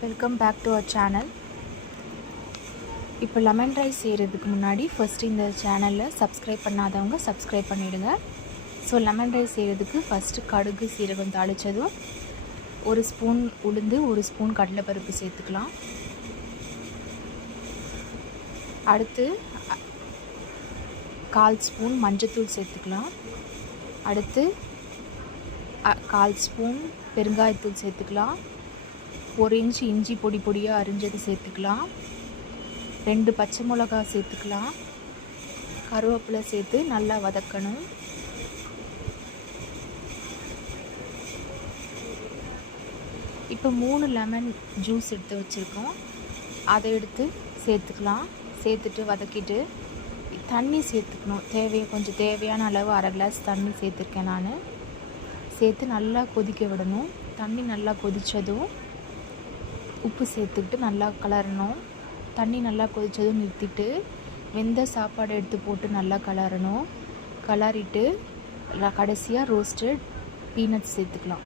Welcome back to our channel. இப்போ lemon rice செய்கிறதுக்கு முன்னாடி ஃபஸ்ட்டு இந்த சேனலில் சப்ஸ்கிரைப் பண்ணாதவங்க சப்ஸ்கிரைப் பண்ணிவிடுங்க. ஸோ லெமன் ரைஸ் செய்கிறதுக்கு ஃபஸ்ட்டு கடுகு சீரகம் தாளித்ததும் 1 ஸ்பூன் உளுந்து 1 ஸ்பூன் கடலைப்பருப்பு சேர்த்துக்கலாம். அடுத்து 1/4 ஸ்பூன் மஞ்சத்தூள் சேர்த்துக்கலாம். அடுத்து 1/4 ஸ்பூன் பெருங்காயத்தூள் சேர்த்துக்கலாம். 1 இன்ச் இஞ்சி பொடி பொடியாக அரிஞ்சது சேர்த்துக்கலாம். 2 பச்சை மிளகா சேர்த்துக்கலாம். கருவேப்பிலை சேர்த்து நல்லா வதக்கணும். இப்போ 3 லெமன் ஜூஸ் எடுத்து வச்சுருக்கோம், அதை எடுத்து சேர்த்துக்கலாம். சேர்த்துட்டு வதக்கிட்டு தண்ணி சேர்த்துக்கணும். கொஞ்சம் தேவையான அளவு 1/2 கிளாஸ் தண்ணி சேர்த்துருக்கேன் நான். சேர்த்து நல்லா கொதிக்க விடணும். தண்ணி நல்லா கொதித்ததும் உப்பு சேர்த்துக்கிட்டு நல்லா கலரணும். தண்ணி நல்லா கொதித்ததும் நிறுத்திட்டு வெந்த சாப்பாடை எடுத்து போட்டு நல்லா கலரணும். கலரிட்டு கடைசியாக ரோஸ்டட் பீனட்ஸ் சேர்த்துக்கலாம்.